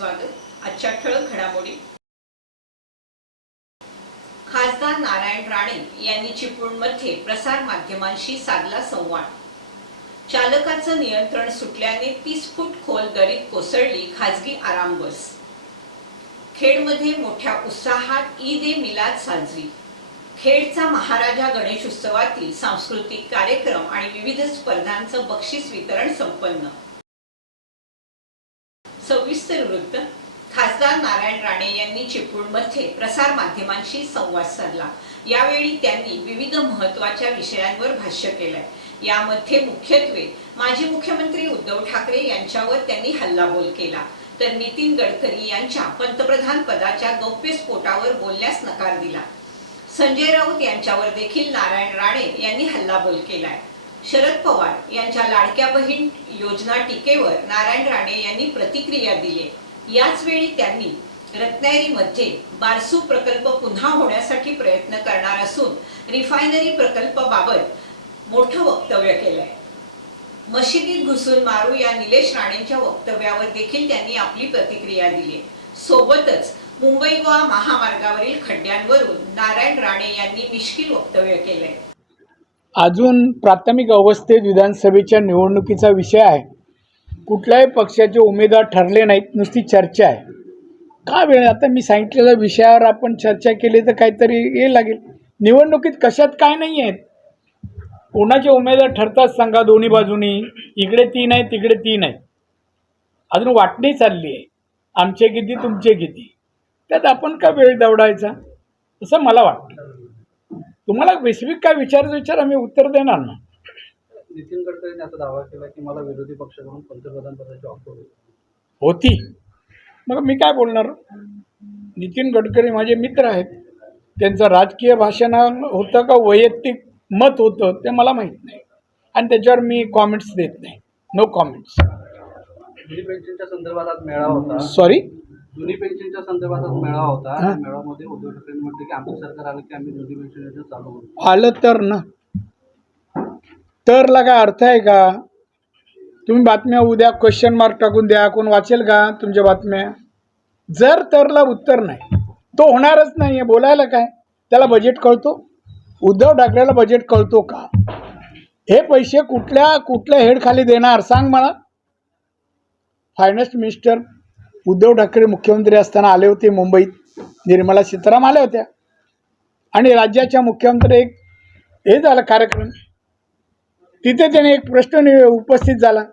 घडामोडी. खासदार नारायण राणे यांनी चिपळूणमध्ये प्रसार माध्यमांशी साधला संवाद. चालकाचं नियंत्रण सुटल्याने तीस फूट खोल दरीत कोसळली खासगी आराम बस. खेडमध्ये मोठ्या उत्साहात ईद ए मिलाद साजरी. खेडचा महाराजा गणेश उत्सवातील सांस्कृतिक कार्यक्रम आणि विविध स्पर्धांचं बक्षीस वितरण संपन्न. सविस्तर वृत्त खासदार नारायण राणे यांनी चिपळूणमध्ये प्रसार माध्यमांशी संवाद साधला. यावेळी त्यांनी विविध महत्त्वाच्या विषयांवर भाष्य केलंय. यामध्ये मुख्यत्वे माजी मुख्यमंत्री उद्धव ठाकरे यांच्यावर त्यांनी हल्लाबोल केला. तर नितीन गडकरी यांच्या पंतप्रधान पदाच्या गौप्यस्फोटावर बोलण्यास नकार दिला. संजय राऊत यांच्यावर देखील नारायण राणे यांनी हल्लाबोल केलाय. शरद पवार यांच्या लाडक्या बहीण योजना टीकेवर नारायण राणे यांनी प्रतिक्रिया दिली. याच वेळी त्यांनी रत्नागिरीमध्ये बारसू प्रकल्प पुन्हा होण्यासाठी प्रयत्न करणार असून रिफायनरी प्रकल्पाबाबत मोठं वक्तव्य केलंय. मशिदीत घुसून मारू या निलेश राणेंच्या वक्तव्यावर देखील त्यांनी आपली प्रतिक्रिया दिली. सोबतच मुंबई गोवा महामार्गावरील खड्ड्यांवरून नारायण राणे यांनी मिश्किल वक्तव्य केलंय. अजून प्राथमिक अवस्थेत विधानसभेच्या निवडणुकीचा विषय आहे. कुठल्याही पक्षाचे उमेदवार ठरले नाहीत नुसती चर्चा आहे. का वेळ? आता मी सांगितलेल्या विषयावर आपण चर्चा केली तर काहीतरी हे लागेल. निवडणुकीत कशात काय नाही आहेत? कोणाचे उमेदवार ठरतात सांगा दोन्ही बाजूनी. इकडे तीन आहे तिकडे तीन आहे. अजून वाटणी चालली आहे. आमचे किती तुमचे किती? त्यात आपण का वेळ दवडायचा असं मला वाटतं. तुम्हाला स्पेसिफिक काय विचारायचं विचार आम्ही उत्तर देणार ना. नितीन गडकरींनी असा दावा केला की मला विरोधी पक्षाकडून पंतप्रधान पदाची ऑफर होती होती. मग मी काय बोलणार? नितीन गडकरी माझे मित्र आहेत. त्यांचं राजकीय भाषण होतं का वैयक्तिक मत होतं ते मला माहीत नाही. आणि त्याच्यावर मी कॉमेंट्स देत नाही. नो कॉमेंट्स संदर्भात आज मेळावा होता. सॉरी जुनी पेन्शनच्या संदर्भात मेळावा होता. त्या मेळाव्यामध्ये उद्धव म्हटलं की आमचं सरकार आलं की आम्ही जुनी पेन्शन चालू करू. आलं तर ना. तरला काय अर्थ आहे का? तुम्ही बातम्या उद्या क्वेश्चन मार्क टाकून द्या. कोण वाचेल का तुमच्या बातम्या? जर तरला उत्तर नाही तो होणारच नाही आहे. बोलायला काय? त्याला बजेट कळतो. उद्धव ठाकरेला बजेट कळतो का? हे पैसे कुठल्या कुठल्या हेडखाली देणार? सांग मला. फायनान्स मिनिस्टर उद्धव ठाकरे मुख्यमंत्री असताना आले होते मुंबईत. निर्मला सीताराम आल्या होत्या. आणि राज्याच्या मुख्यमंत्री एक हे झालं कार्यक्रम. तिथे त्याने एक प्रश्न उपस्थित झाला.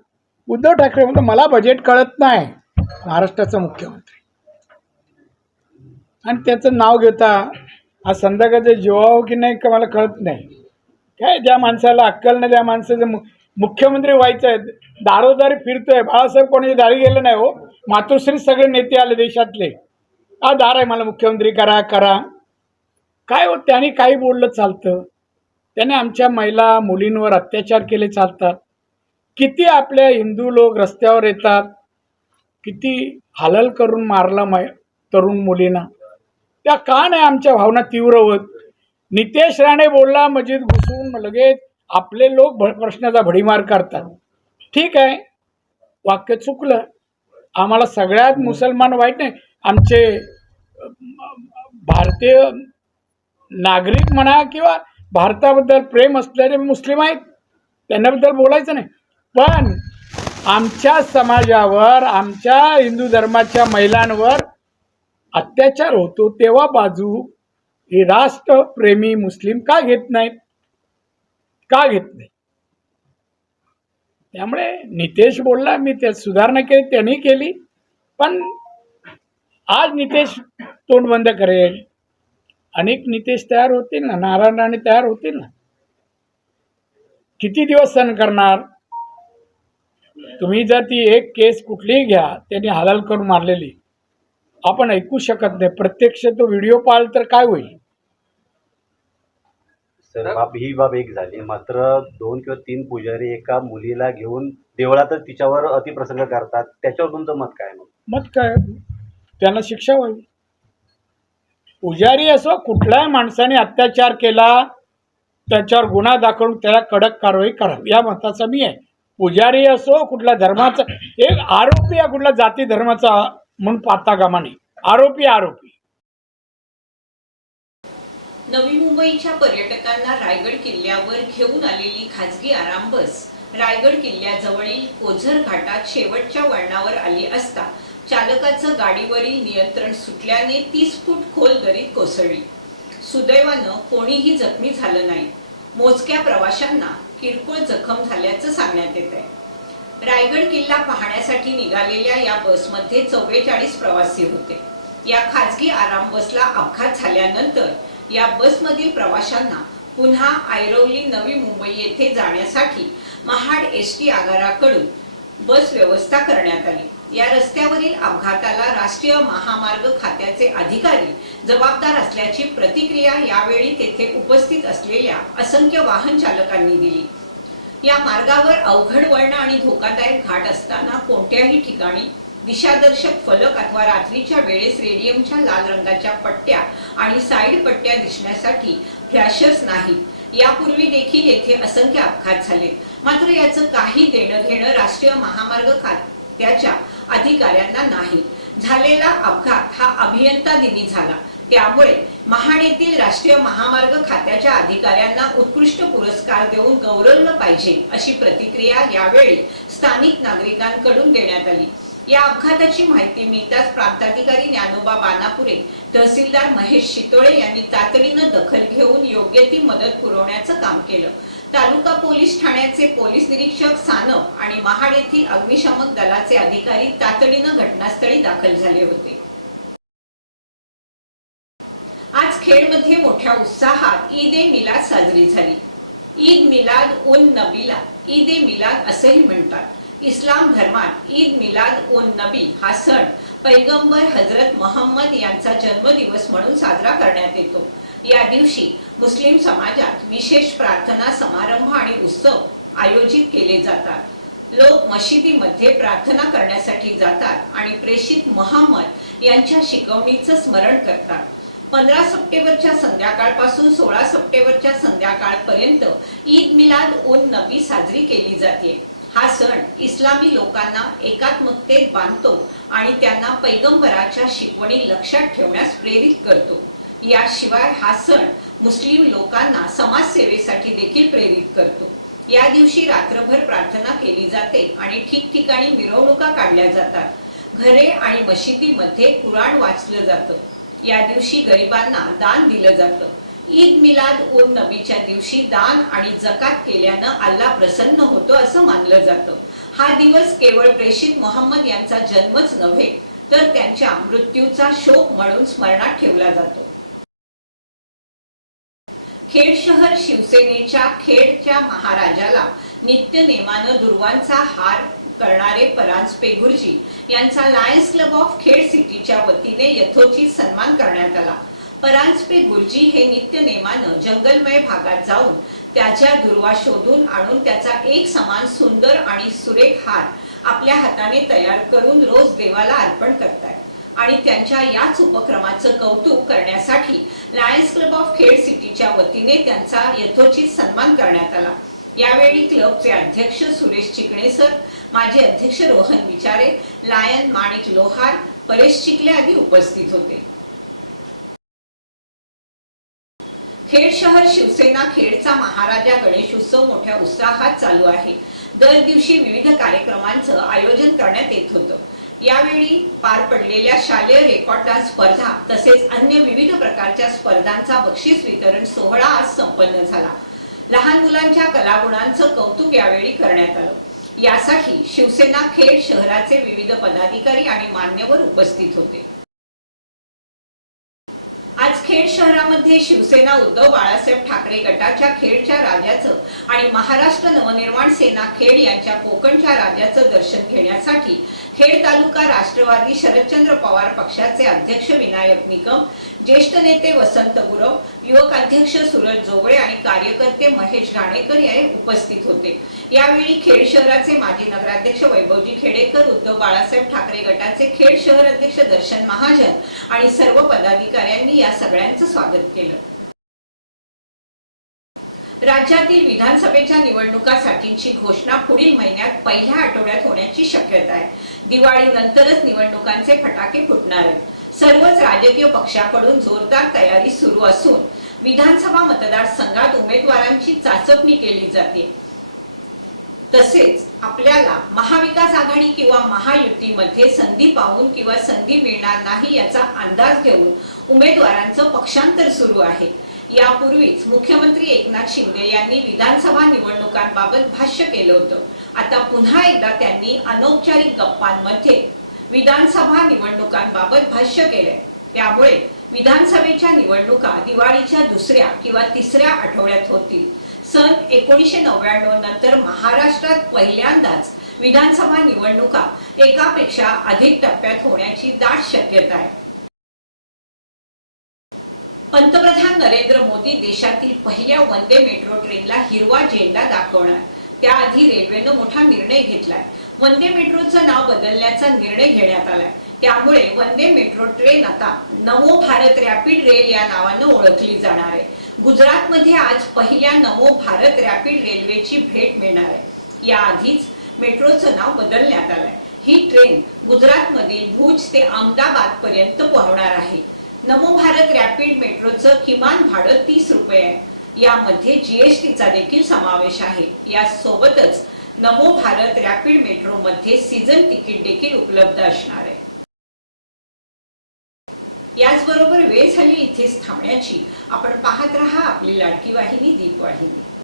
उद्धव ठाकरे म्हणतो मला बजेट कळत नाही. महाराष्ट्राचा मुख्यमंत्री. आणि त्याचं नाव घेता आज संध्याकाळचं जेवावं हो की नाही का मला कळत नाही. काय ज्या माणसाला अक्कल नाही त्या माणसाचं मु- मुख्यमंत्री व्हायचं आहे दारोदारी फिरतोय. बाळासाहेब कोणाची दारी गेलं नाही हो. मातोश्री सगळे नेते आले देशातले. हा दार आहे मला मुख्यमंत्री करा करा. काय हो त्याने काही बोललं चालतं? त्याने आमच्या महिला मुलींवर अत्याचार केले चालतात. किती आपल्या हिंदू लोक रस्त्यावर येतात? किती हालल करून मारला मै तरुण मुलींना? त्या का नाही आमच्या भावना तीव्र होत? नितेश राणे बोलला मस्जिद घुसून लगेच आपले लोक भ प्रश्नाचा भडीमार करतात. ठीक आहे वाक्य चुकलं. आम्हाला सगळ्यात मुसलमान वाईट नाही. आमचे भारतीय नागरिक म्हणा किंवा भारताबद्दल प्रेम असलेले मुस्लिम आहेत त्यांच्याबद्दल बोलायचं नाही. पण आमच्या समाजावर आमच्या हिंदू धर्माच्या महिलांवर अत्याचार होतो तेव्हा बाजू ही राष्ट्रप्रेमी मुस्लिम का घेत नाहीत? का घेत नाही त्यामुळे नितेश बोलला मी त्यात सुधारणा केली त्यांनी केली. पण आज नितेश तोंड बंद करेल. अनेक नितेश तयार होतील ना नारायण राणे तयार होतील ना? किती दिवस सहन करणार? तुम्ही जर ती एक केस कुठलीही घ्या त्यांनी हलाल करून मारलेली. आपण ऐकू शकत नाही. प्रत्यक्ष तो व्हिडिओ पाहिल तर काय होईल? सर बाब ही बाब एक झाली. मात्र दोन किंवा तीन पुजारी एका मुलीला घेऊन देवळातच तिच्यावर अतिप्रसंग करतात. त्याच्यावर तुमचं मत काय मग? मत काय? त्यांना शिक्षा व्हावी. पुजारी असो कुठल्याही माणसाने अत्याचार केला त्याच्यावर गुन्हा दाखवून त्याला कडक कारवाई करावी. या मताचा मी आहे. पुजारी असो कुठल्या धर्माचा एक आरोपी या कुठल्या जाती धर्माचा म्हणून पाहता कामा नये आरोपी आरोपी. नवी मुंबईच्या पर्यटकांना रायगड किल्ल्यावर घेऊन आलेली खाजगी आराम बस रायगड किल्ल्याजवळील कोझर घाटात शेवटच्या वळणावर आली असता चालकाचं गाडीवरील नियंत्रण सुटल्याने तीस फूट खोल दरीत कोसळली. सुदैवानं कोणीही जखमी झालं नाही. मोजक्या प्रवाशांना किरकोळ जखम झाल्याचं सांगण्यात येत आहे. रायगड किल्ला पाहण्यासाठी निघालेल्या या बसमध्ये चव्वेचाळीस प्रवासी होते. या खाजगी आराम बसला अपघात झाल्यानंतर या बसमधील प्रवाशांना पुन्हा ऐरोली नवी मुंबई येथे जाण्यासाठी महाड एस टी आगाराकडून बस व्यवस्था करण्यात आली. या रस्त्यावरील अपघाताला राष्ट्रीय महामार्ग खात्याचे अधिकारी जबाबदार असल्याची प्रतिक्रिया यावेळी तेथे उपस्थित असलेल्या असंख्य वाहन चालकांनी दिली. या मार्गावर अवघड वळण आणि धोकादायक घाट असताना कोणत्याही ठिकाणी दिशादर्शक फलक अथवा रात्रीच्या वेळेस रेडियमच्या लाल रंगाच्या पट्ट्या आणि साईड पट्ट्या दिसण्यासाठी फ्लॅशर्स नाहीत यापूर्वी देखील येथे असंख्य अपघात झाले. मात्र याचं काही देणं घेणं राष्ट्रीय महामार्ग खात्याच्या अधिकाऱ्यांना नाही. झालेला अपघात हा अभियंता दिनी झाला. त्यामुळे महाड येथील राष्ट्रीय महामार्ग खात्याच्या अधिकाऱ्यांना उत्कृष्ट पुरस्कार देऊन गौरवलं पाहिजे अशी प्रतिक्रिया यावेळी स्थानिक नागरिकांकडून देण्यात आली. या अपघाताची माहिती मिळताच प्रांताधिकारी ज्ञानोबा बानापुरे तहसीलदार महेश शितोळे यांनी तातडीनं दखल घेऊन योग्य ती मदत पुरवण्याचं काम केलं. तालुका पोलीस ठाण्याचे पोलीस निरीक्षक सानप आणि महाड येथील अग्निशमक दलाचे अधिकारी तातडीनं घटनास्थळी दाखल झाले होते. आज खेडमध्ये मोठ्या उत्साहात ईद ए मिलाद साजरी झाली. ईद मिलाद उन नबीला ईद ए मिलाद असंही म्हणतात. इस्लाम धर्मात ईद मिलाद उन नबी हा सण पैगंबर हजरत महम्मद यांचा जन्मदिवस म्हणून साजरा करण्यात येतो. या दिवशी मुस्लिम समाजात विशेष प्रार्थना समारंभ आणि उत्सव आयोजित केले जातात. लोक मशिदीमध्ये प्रार्थना करण्यासाठी जातात आणि प्रेषित महम्मद यांच्या शिकवणीचं स्मरण करतात. पंधरा सप्टेंबरच्या संध्याकाळपासून सोळा सप्टेंबरच्या संध्याकाळपर्यंत ईद मिलाद उन नबी साजरी केली जाते. हा सण इस्लामी लोकांना एकात्मकतेत बांधतो आणि त्यांना पैगंबराच्या शिकवणी लक्षात ठेवण्यास प्रेरित करतो. याशिवाय हा सण मुस्लिम लोकांना समाजसेवेसाठी देखील प्रेरित करतो. या दिवशी रात्रभर प्रार्थना केली जाते आणि ठिकठिकाणी मिरवणुका काढल्या जातात. घरे आणि मशिदीमध्ये कुराण वाचलं जातं. या दिवशी गरिबांना दान दिलं जातं. ईद मिलाद उन नबीच्या दिवशी दान आणि जकात केल्यानं अल्ला प्रसन्न होतो असं मानलं जातं. हा दिवस केवळ प्रेषित मोहम्मद यांचा जन्मच नव्हे तर त्यांच्या मृत्यूचा शोक म्हणून स्मरणात ठेवला जातो. खेड शहर शिवसेनेच्या खेडच्या महाराजाला नित्य नेमानं दुर्वांचा हार करणारे परांजपे गुरुजी यांचा लायन्स क्लब ऑफ खेड सिटीच्या वतीने यथोचित सन्मान करण्यात आला. परांजपे गुरुजी हे नित्य नेमानं जंगलमय भागात जाऊन त्याच्या दुर्वा शोधून आणून त्याचा एक समान सुंदर आणि सुरेख हार आपल्या हाताने तयार करून रोज देवाला अर्पण करतात. आणि त्यांच्या याच उपक्रमाचं कौतुक करण्यासाठी लायन्स क्लब ऑफ खेड सिटीच्या वतीने त्यांचा यथोचित सन्मान करण्यात आला. यावेळी क्लबचे अध्यक्ष सुरेश चिकणे सर माजी अध्यक्ष रोहन विचारे लायन माणिक लोहार परेश चिकले आदी उपस्थित होते. खेड शहर शिवसेना खेडचा महाराजा गणेश उत्सव मोठ्या उत्साहात चालू आहे. दर दिवशी विविध कार्यक्रमांचं आयोजन करण्यात येत होतं. यावेळी पार पडलेल्या शालेय रेकॉर्ड डान्स स्पर्धा तसेच अन्य विविध प्रकारच्या स्पर्धांचा बक्षीस वितरण सोहळा आज संपन्न झाला. लहान मुलांच्या कलागुणांचं कौतुक यावेळी करण्यात आलं. यासाठी शिवसेना खेड शहराचे विविध पदाधिकारी आणि मान्यवर उपस्थित होते. खेड शहरामध्ये शिवसेना उद्धव बाळासाहेब ठाकरे गटाच्या खेडच्या राजाचं आणि महाराष्ट्र नवनिर्माण सेना खेड यांच्या कोकणच्या राजाचं दर्शन घेण्यासाठी खेड तालुका राष्ट्रवादी शरदचंद्र पवार पक्षाचे अध्यक्ष विनायक निकम ज्येष्ठ नेते वसंत गुरव युवक अध्यक्ष सुरज जोगळे आणि कार्यकर्ते महेश घाणेकर हे उपस्थित होते. यावेळी खेड शहराचे माजी नगराध्यक्ष वैभवजी खेडेकर उद्धव बाळासाहेब ठाकरे गटाचे खेड शहर अध्यक्ष दर्शन महाजन आणि सर्व पदाधिकाऱ्यांनी या सगळ्या सगळ्यांचं स्वागत केलं. राज्यातील विधानसभेच्या निवडणुकासाठीची घोषणा पुढील महिन्यात पहिल्या आठवड्यात होण्याची शक्यता आहे. दिवाळीनंतरच निवडणुकांचे फटाके फुटणार आहेत. सर्वच राजकीय पक्षाकडून जोरदार तयारी सुरू असून विधानसभा मतदारसंघात उमेदवारांची चाचपणी केली जाते. तसेच आपल्याला महाविकास आघाडी किंवा महायुतीमध्ये संधी पाहून किंवा संधी मिळणार नाही याचा अंदाज घेऊन उमेदवारांचं पक्षांतर सुरू आहे. यापूर्वीच मुख्यमंत्री एकनाथ शिंदे यांनी विधानसभा निवडणुकांबाबत भाष्य केलं होतं. आता पुन्हा एकदा त्यांनी अनौपचारिक गप्पांमध्ये विधानसभा निवडणुकांबाबत भाष्य केलंय. त्यामुळे विधानसभेच्या निवडणुका दिवाळीच्या दुसऱ्या किंवा तिसऱ्या आठवड्यात होतील. सन एकोणीसशे नव्याण्णव नंतर महाराष्ट्रात पहिल्यांदाच विधानसभा निवडणुका एकापेक्षा अधिक टप्प्यात होण्याची दाट शक्यता आहे. पंतप्रधान नरेंद्र मोदी देशातील पहिल्या वंदे मेट्रो ट्रेनला हिरवा झेंडा दाखवणार. त्याआधी रेल्वेनं मोठा निर्णय घेतलाय. वंदे मेट्रोचं नाव बदलण्याचा निर्णय घेण्यात आलाय. त्यामुळे वंदे मेट्रो ट्रेन आता नवो भारत रॅपिड रेल या नावानं ओळखली जाणार आहे. गुजरातमध्ये आज पहिल्या नमो भारत रॅपिड रेल्वेची भेट मिळणार आहे. याआधीच मेट्रोचं नाव बदलण्यात आलंय. ही ट्रेन गुजरातमधील भुज ते अहमदाबाद पर्यंत पोहोचणार आहे. नमो भारत रॅपिड मेट्रोचं किमान भाडं तीस रुपये आहे. यामध्ये जीएसटीचा देखील समावेश आहे. या सोबतच नमो भारत रॅपिड मेट्रो मध्ये सीझन तिकीट देखील उपलब्ध असणार आहे. याचबरोबर वेळ झाली इथेच थांबण्याची. आपण पाहत रहा आपली लाडकी वाहिनी दीपवाहिनी.